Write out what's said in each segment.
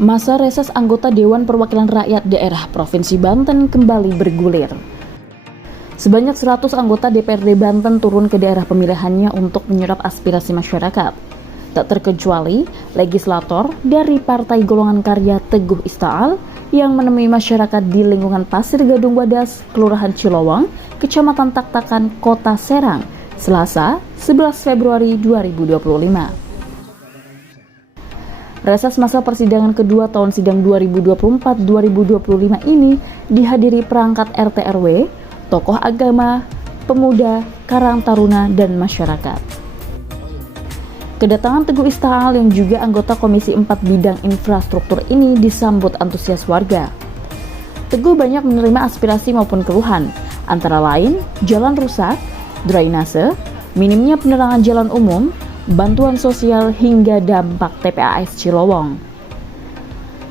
Masa reses anggota Dewan Perwakilan Rakyat Daerah Provinsi Banten kembali bergulir. Sebanyak 100 anggota DPRD Banten turun ke daerah pemilihannya untuk menyerap aspirasi masyarakat. Tak terkecuali legislator dari Partai Golongan Karya Teguh Istaal yang menemui masyarakat di lingkungan Pasir Gadung Wadas, Kelurahan Cilowang, Kecamatan Taktakan, Kota Serang, Selasa 11 Februari 2025. Reses masa persidangan kedua tahun sidang 2024-2025 ini dihadiri perangkat RT RW, tokoh agama, pemuda, karang taruna, dan masyarakat. Kedatangan Teguh Istaal yang juga anggota Komisi 4 Bidang Infrastruktur ini disambut antusias warga. Teguh banyak menerima aspirasi maupun keluhan, antara lain jalan rusak, drainase, minimnya penerangan jalan umum, bantuan sosial hingga dampak TPAS Cilowang.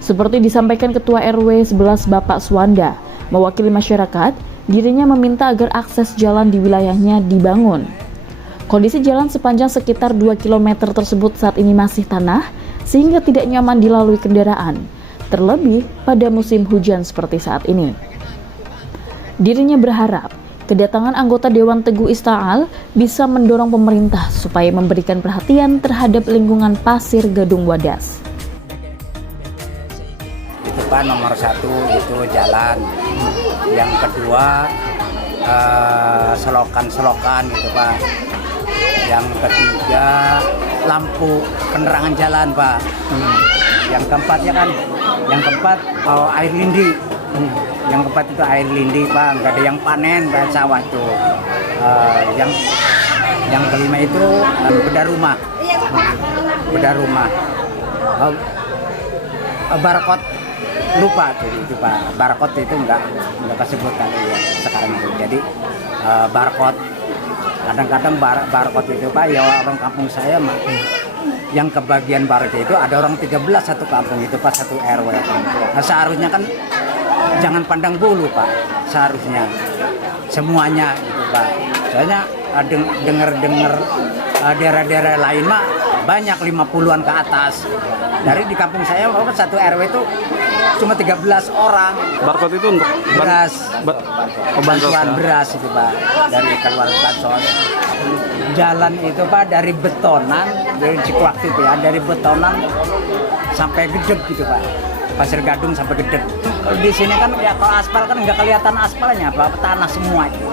Seperti disampaikan Ketua RW 11 Bapak Suwanda, mewakili masyarakat, dirinya meminta agar akses jalan di wilayahnya dibangun. Kondisi jalan sepanjang sekitar 2 km tersebut saat ini masih tanah, sehingga tidak nyaman dilalui kendaraan, terlebih pada musim hujan seperti saat ini. Dirinya berharap kedatangan anggota Dewan Teguh Istaal bisa mendorong pemerintah supaya memberikan perhatian terhadap lingkungan Pasir Gadung Wadas. Itu Pak, nomor satu itu jalan, yang kedua selokan-selokan gitu Pak, yang ketiga lampu penerangan jalan Pak, yang keempatnya kan, yang keempat air lindi. Yang keempat itu air lindi Pak, nggak ada yang panen Pak, sawah tuh. Yang kelima itu bedah rumah. Barcode lupa tuh itu Pak, barcode itu nggak kesebut kali ya sekarang itu. Jadi barcode, kadang-kadang barcode itu Pak, ya orang kampung saya mah yang kebagian barcode itu ada orang 13 satu kampung itu Pak, satu RW. Nah, seharusnya kan jangan pandang bulu Pak, seharusnya semuanya gitu Pak. Soalnya dengar daerah-daerah lain mah banyak 50-an ke atas. Dari di kampung saya satu RW itu cuma 13 orang. Barcode itu untuk beras, bantuan beras itu Pak, dari keluar bansos. Jalan itu Pak dari betonan, dari Cikuak itu ya, dari betonan sampai Gedeg gitu Pak. Pasir Gadung sampai Gedeg. Kalau di sini kan ya kalau aspal kan nggak kelihatan aspalnya Pak, tanah semua itu.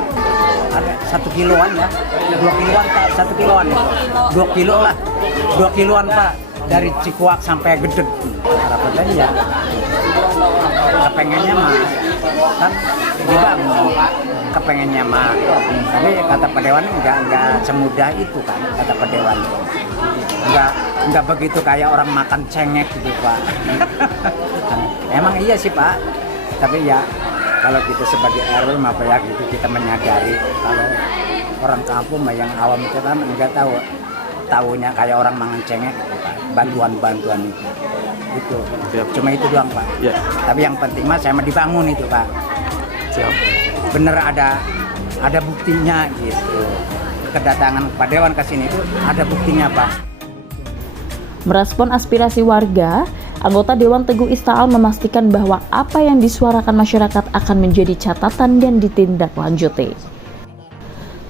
Ada 1 kiloan ya, 2 kiloan Pak, 1 kiloan ya. 2 kilo lah, 2 kiloan Pak dari Cikuak sampai Gedeg. Harapannya ya, kepengennya mah kan dibangun, kepengennya mah. Tapi kata Pak Dewan nggak semudah itu kan, kata Pak Dewan. Nggak begitu kayak orang makan cengek gitu Pak. Emang iya sih Pak, tapi ya kalau kita sebagai RW apa ya gitu, kita menyadari kalau orang kampung yang awam itu kan nggak tahunya kayak orang makan cengek gitu Pak, bantuan itu Siap. Cuma itu doang Pak. Ya. Tapi yang penting mah saya mau dibangun itu Pak. Siap. Bener ada buktinya gitu. Kedatangan Pak Dewan ke sini itu ada buktinya Pak. Merespon aspirasi warga, anggota Dewan Teguh Istaal memastikan bahwa apa yang disuarakan masyarakat akan menjadi catatan dan ditindaklanjuti.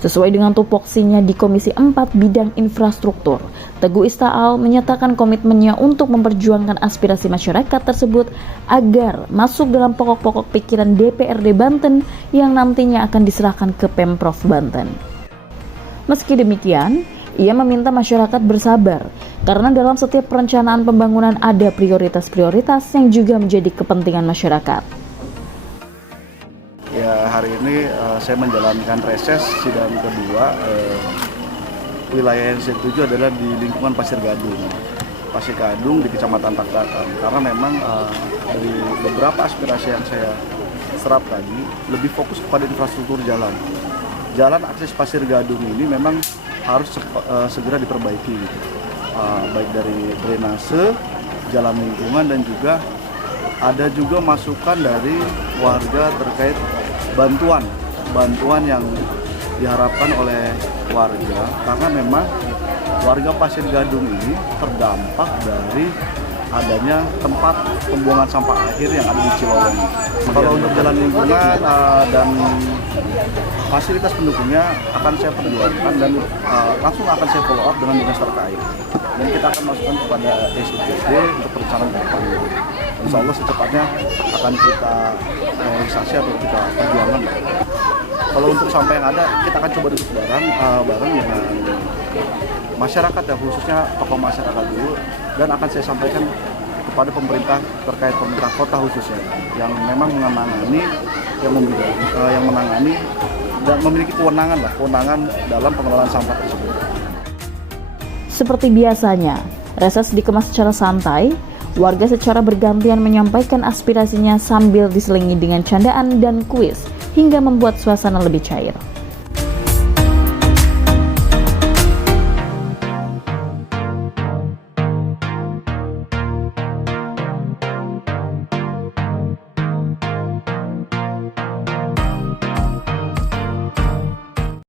Sesuai dengan tupoksinya di Komisi 4 Bidang Infrastruktur, Teguh Istaal menyatakan komitmennya untuk memperjuangkan aspirasi masyarakat tersebut agar masuk dalam pokok-pokok pikiran DPRD Banten yang nantinya akan diserahkan ke Pemprov Banten. Meski demikian, ia meminta masyarakat bersabar karena dalam setiap perencanaan pembangunan ada prioritas-prioritas yang juga menjadi kepentingan masyarakat. Ya, hari ini saya menjalankan reses sidang kedua. Wilayah yang saya tuju adalah di lingkungan Pasir Gadung di Kecamatan Taktakan. Karena memang dari beberapa aspirasi yang saya serap tadi lebih fokus kepada infrastruktur jalan. Jalan akses Pasir Gadung ini memang harus segera diperbaiki gitu. Baik dari drainase, jalan lingkungan, dan juga ada juga masukan dari warga terkait bantuan yang diharapkan oleh warga, karena memang warga Pasir Gadung ini terdampak dari adanya tempat pembuangan sampah akhir yang ada di Cilowong. Kalau untuk jalan lingkungan dan fasilitas pendukungnya akan saya perjuangkan dan langsung akan saya follow up dengan dinas terkait. Dan kita akan masukkan kepada SIPD untuk perencanaan ke depan. Insya Allah secepatnya akan kita realisasi atau kita perjuangkan. Kalau untuk sampah yang ada, kita akan coba duduk bareng dengan masyarakat ya, khususnya tokoh masyarakat dulu, dan akan saya sampaikan kepada pemerintah terkait pemerintah kota khususnya yang memang menangani dan memiliki kewenangan dalam pengelolaan sampah tersebut. Seperti biasanya, reses dikemas secara santai, warga secara bergantian menyampaikan aspirasinya sambil diselingi dengan candaan dan kuis hingga membuat suasana lebih cair.